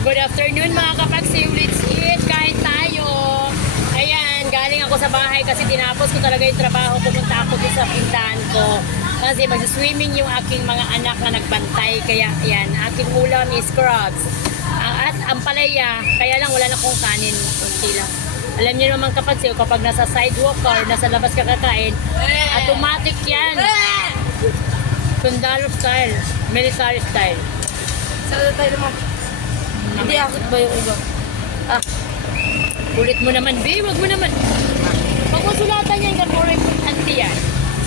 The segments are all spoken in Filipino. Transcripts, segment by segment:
Good afternoon mga kapagsiw. Let's eat. Kain tayo. Ayan, galing ako sa bahay kasi tinapos ko talaga yung trabaho. Pumunta ako dito sa pintahan ko. Kasi mag-swimming yung aking mga anak na nagbantay. Kaya ayan, aking ulam is crabs. Ang at ang palaya, kaya lang wala na akong kanin. Kunti lang. Alam niyo naman kapagsiw, kapag nasa sidewalk or nasa labas ka kakain, automatic yan. Sundalo style. Military style. Saan tayo naman? Hindi akit ba yung iba? Ah, Ulit mo naman, be. Wag mo naman. Pag mo sulatan yan, kamurang auntie yan.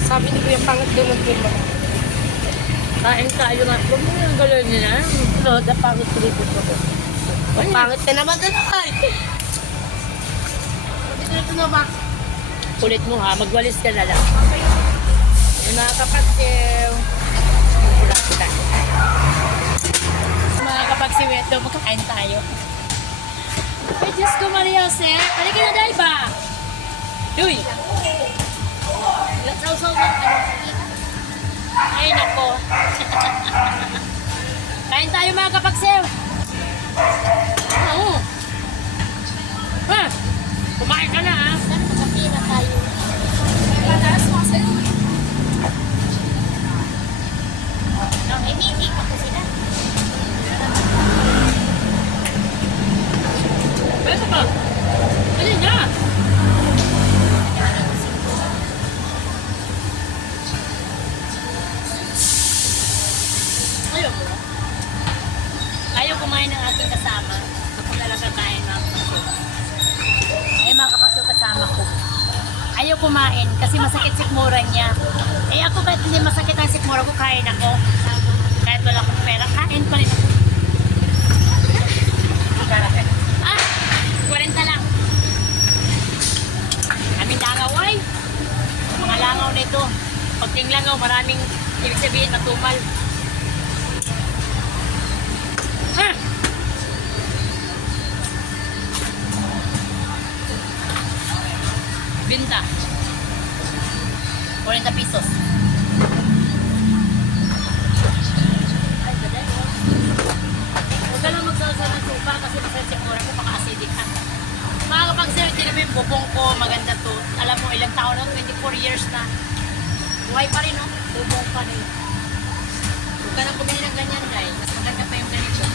sabi ni Kuya Pangit doon ng firma. Kain tayo nga. Huwag mo yung galoy niya na. No, the pangit pilipot ko ko. Pangit ka naman ay! Dito na ito na ba? Kulit mo ha, magwalis ka na lang. Yung mga kapagsiw. Wala kita. Mga kapagsiw, ito, magkakain tayo. Ay, Diyos ko, Maria Jose. Halika na dahil ba? Duy! Sausaw lang kumain kasi masakit sikmura niya. Eh ako kahit hindi masakit ang sikmura ko, kain ako. Kahit wala akong pera, kain pa rin ako. Ah, 40 lang. Kaming langaw ay. Mga langaw nito. Pag tinglangaw, maraming ibig sabihin matumal. Ha? Binta. 40 pesos. Huwag ka lang ng supa kasi masaya si Mura ko maka-acidic ka. Mga kapag-sir, mo yung bubong ko, maganda to. Alam mo, ilang taon na, 24 years na. Buhay pa rin, no? Bubong pa rin. Huwag ka nang bumili ng ganyan, guys. Mas maganda pa yung ganito.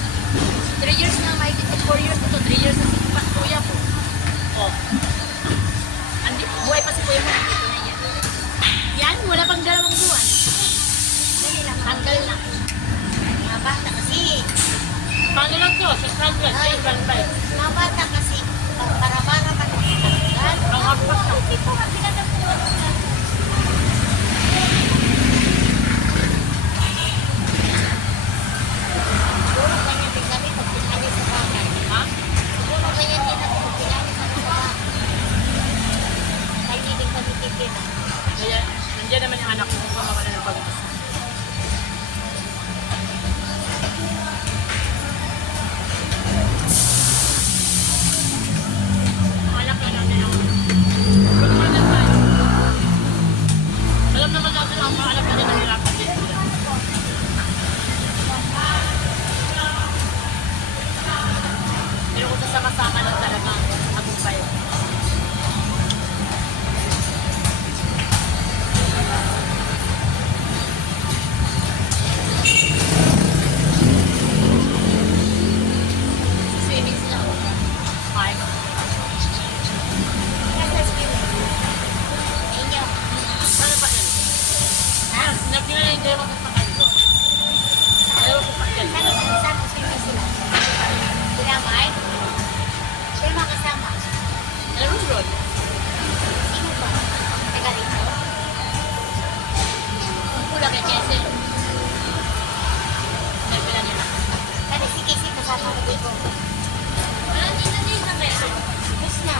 3 years na, mahigit 4 years na to. 3 years na si pa, kuya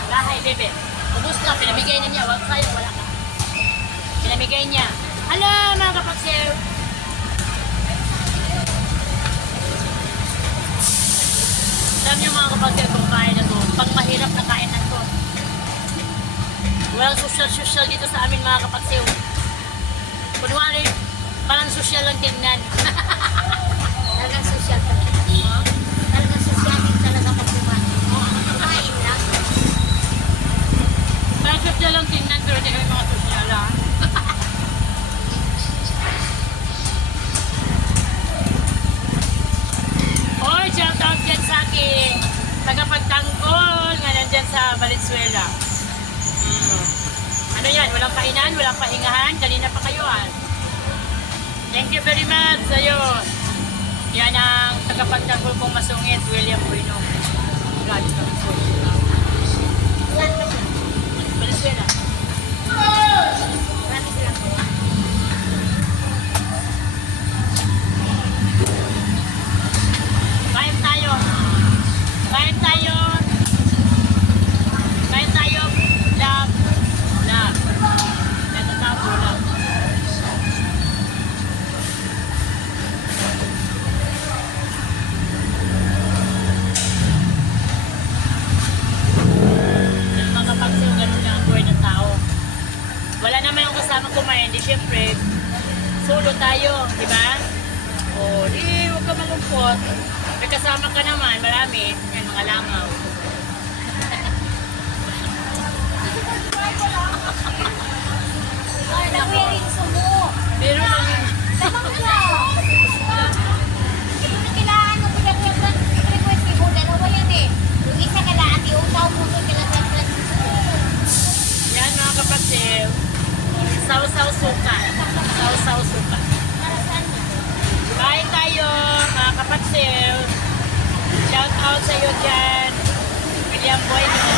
Lahay, bebe. Ubus na, pinamigay na niya. Wag sayang, wala ka. Pinamigay niya. Hala, mga kapagsew. Alam niyo mga kapagsew, kung kain na to, pag mahirap na kain na to. Walang social-social dito sa amin mga kapagsew. Kunwari, parang social lang tingnan. Valenzuela. Mm. Ano yan? Walang pahinaan, walang pahingahan. Kanina pa kayo ah. Thank you very much sa'yo. Yan ang tagapagtanggol kong masungit, William Bueno. Ba siya? Valenzuela. Kumain. Di syempre, solo tayo, di ba? O, di, huwag ka malungkot. May kasama ka naman, marami. Yan, mga langaw. Ay, nakuyarin sumo. Pero lang yun. Tamang ka. Ito na kailangan mo pinag-request request mo. Dalawa yan eh. Yung isa kailangan iutaw mo ko pinag-request Yan, mga kapatid. Saw-saw suka. Saw-saw suka. Kain tayo, mga kapatid. Shout out sa iyo dyan. William Bueno.